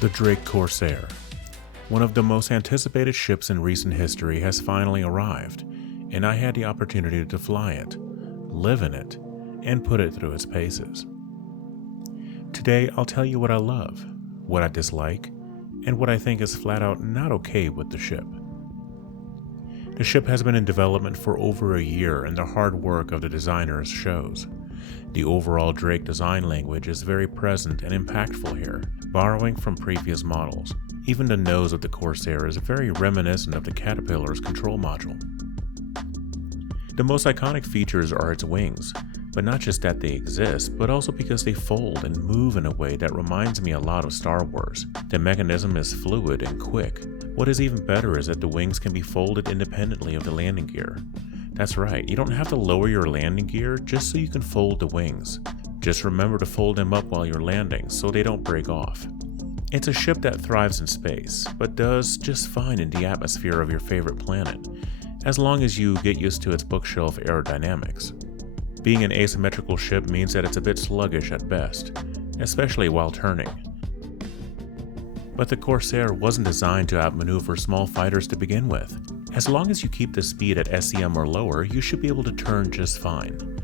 The Drake Corsair, one of the most anticipated ships in recent history, has finally arrived, and I had the opportunity to fly it, live in it, and put it through its paces. Today, I'll tell you what I love, what I dislike, and what I think is flat out not okay with the ship. The ship has been in development for over a year, and the hard work of the designers shows. The overall Drake design language is very present and impactful here, borrowing from previous models. Even the nose of the Corsair is very reminiscent of the Caterpillar's control module. The most iconic features are its wings, but not just that they exist, but also because they fold and move in a way that reminds me a lot of Star Wars. The mechanism is fluid and quick. What is even better is that the wings can be folded independently of the landing gear. That's right, you don't have to lower your landing gear just so you can fold the wings. Just remember to fold them up while you're landing so they don't break off. It's a ship that thrives in space, but does just fine in the atmosphere of your favorite planet, as long as you get used to its bookshelf aerodynamics. Being an asymmetrical ship means that it's a bit sluggish at best, especially while turning. But the Corsair wasn't designed to outmaneuver small fighters to begin with. As long as you keep the speed at SCM or lower, you should be able to turn just fine.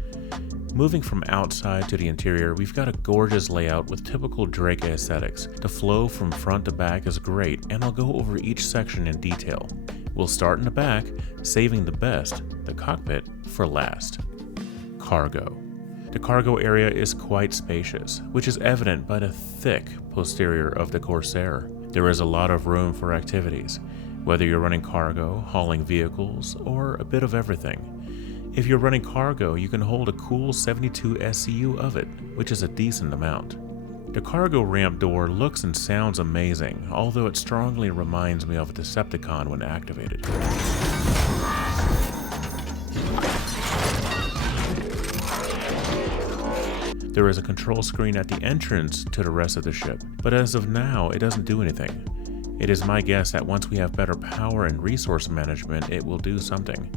Moving from outside to the interior, we've got a gorgeous layout with typical Drake aesthetics. The flow from front to back is great, and I'll go over each section in detail. We'll start in the back, saving the best, the cockpit, for last. Cargo. The cargo area is quite spacious, which is evident by the thick posterior of the Corsair. There is a lot of room for activities, whether you're running cargo, hauling vehicles, or a bit of everything. If you're running cargo, you can hold a cool 72 SCU of it, which is a decent amount. The cargo ramp door looks and sounds amazing, although it strongly reminds me of a Decepticon when activated. There is a control screen at the entrance to the rest of the ship, but as of now, it doesn't do anything. It is my guess that once we have better power and resource management, it will do something.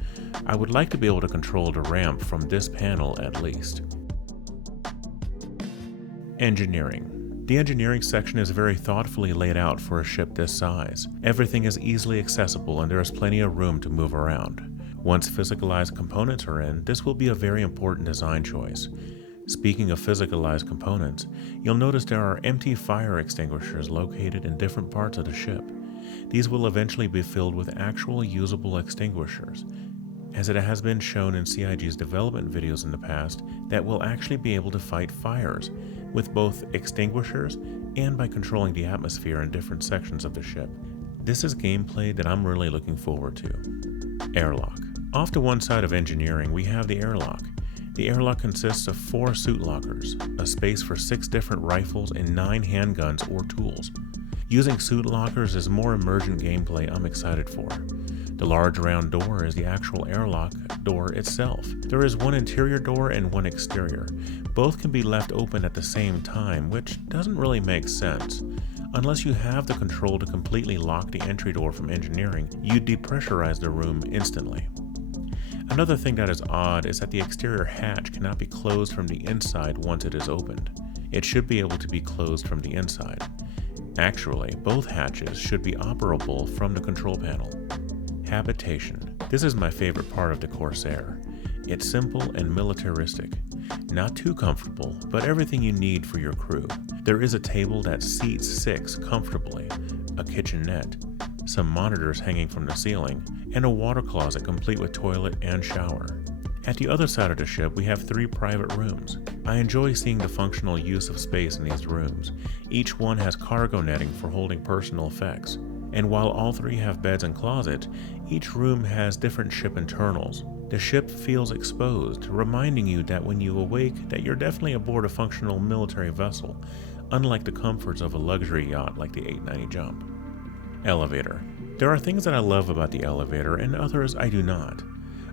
I would like to be able to control the ramp from this panel at least. Engineering. The engineering section is very thoughtfully laid out for a ship this size. Everything is easily accessible and there is plenty of room to move around. Once physicalized components are in, this will be a very important design choice. Speaking of physicalized components, you'll notice there are empty fire extinguishers located in different parts of the ship. These will eventually be filled with actual usable extinguishers, as it has been shown in CIG's development videos in the past that will actually be able to fight fires with both extinguishers and by controlling the atmosphere in different sections of the ship. This is gameplay that I'm really looking forward to. Airlock. Off to one side of engineering, we have the airlock. The airlock consists of 4 suit lockers, a space for 6 different rifles and 9 handguns or tools. Using suit lockers is more emergent gameplay I'm excited for. The large round door is the actual airlock door itself. There is one interior door and one exterior. Both can be left open at the same time, which doesn't really make sense. Unless you have the control to completely lock the entry door from engineering, you depressurize the room instantly. Another thing that is odd is that the exterior hatch cannot be closed from the inside once it is opened. It should be able to be closed from the inside. Actually, both hatches should be operable from the control panel. Habitation. This is my favorite part of the Corsair. It's simple and militaristic. Not too comfortable, but everything you need for your crew. There is a table that seats 6 comfortably, a kitchenette, some monitors hanging from the ceiling, and a water closet complete with toilet and shower. At the other side of the ship, we have 3 private rooms. I enjoy seeing the functional use of space in these rooms. Each one has cargo netting for holding personal effects. And while all 3 have beds and closets, each room has different ship internals. The ship feels exposed, reminding you that when you awake that you're definitely aboard a functional military vessel, unlike the comforts of a luxury yacht like the 890 Jump. Elevator. There are things that I love about the elevator and others I do not.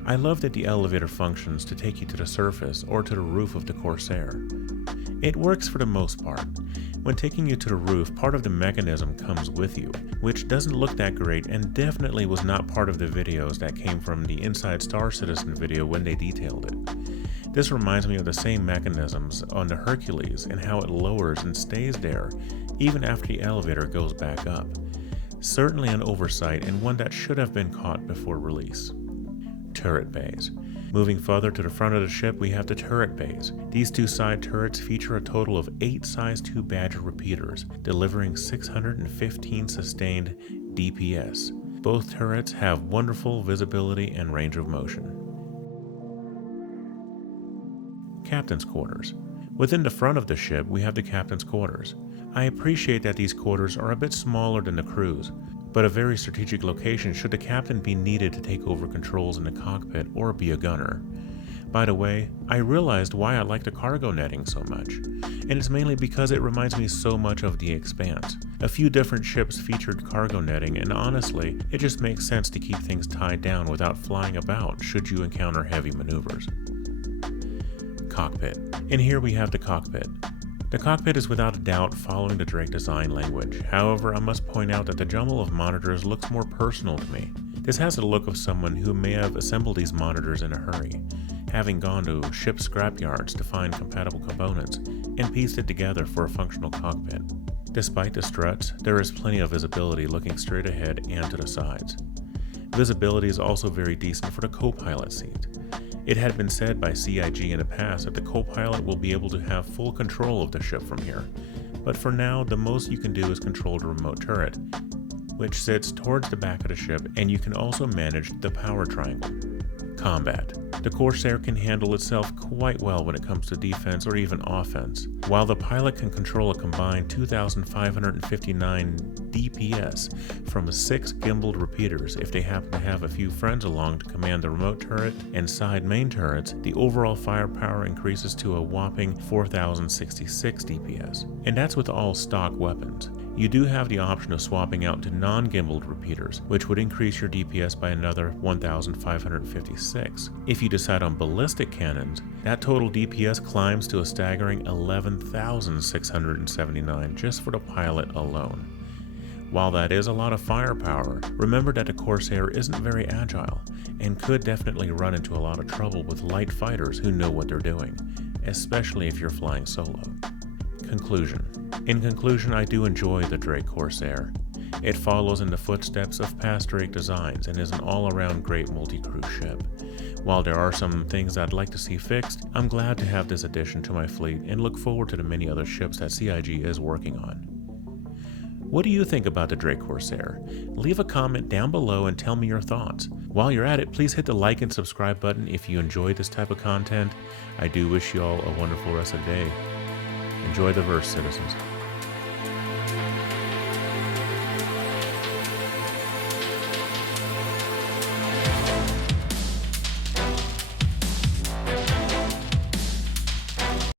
I love that the elevator functions to take you to the surface or to the roof of the Corsair. It works for the most part. When taking you to the roof, part of the mechanism comes with you, which doesn't look that great and definitely was not part of the videos that came from the Inside Star Citizen video when they detailed it. This reminds me of the same mechanisms on the Hercules and how it lowers and stays there even after the elevator goes back up. Certainly an oversight and one that should have been caught before release. Turret bays. Moving further to the front of the ship, we have the turret bays. These two side turrets feature a total of 8 size 2 Badger repeaters, delivering 615 sustained DPS. Both turrets have wonderful visibility and range of motion. Captain's Quarters. Within the front of the ship, we have the Captain's Quarters. I appreciate that these quarters are a bit smaller than the crew's, but a very strategic location should the captain be needed to take over controls in the cockpit or be a gunner. By the way, I realized why I like the cargo netting so much, and it's mainly because it reminds me so much of The Expanse. A few different ships featured cargo netting, and honestly, it just makes sense to keep things tied down without flying about should you encounter heavy maneuvers. Cockpit. And here we have the cockpit. The cockpit is without a doubt following the Drake design language. However, I must point out that the jumble of monitors looks more personal to me. This has the look of someone who may have assembled these monitors in a hurry, having gone to ship scrapyards to find compatible components and pieced it together for a functional cockpit. Despite the struts, there is plenty of visibility looking straight ahead and to the sides. Visibility is also very decent for the co-pilot seat. It had been said by CIG in the past that the co-pilot will be able to have full control of the ship from here, but for now the most you can do is control the remote turret, which sits towards the back of the ship, and you can also manage the power triangle. Combat. The Corsair can handle itself quite well when it comes to defense or even offense. While the pilot can control a combined 2,559 DPS from 6 gimbaled repeaters if they happen to have a few friends along to command the remote turret and side main turrets, the overall firepower increases to a whopping 4,066 DPS. And that's with all stock weapons. You do have the option of swapping out to non-gimbaled repeaters, which would increase your DPS by another 1,556. If you decide on ballistic cannons, that total DPS climbs to a staggering 11,679 just for the pilot alone. While that is a lot of firepower, remember that the Corsair isn't very agile and could definitely run into a lot of trouble with light fighters who know what they're doing, especially if you're flying solo. Conclusion. In conclusion, I do enjoy the Drake Corsair. It follows in the footsteps of past Drake designs and is an all-around great multi-crew ship. While there are some things I'd like to see fixed, I'm glad to have this addition to my fleet and look forward to the many other ships that CIG is working on. What do you think about the Drake Corsair? Leave a comment down below and tell me your thoughts. While you're at it, please hit the like and subscribe button if you enjoy this type of content. I do wish you all a wonderful rest of the day. Enjoy the verse, citizens.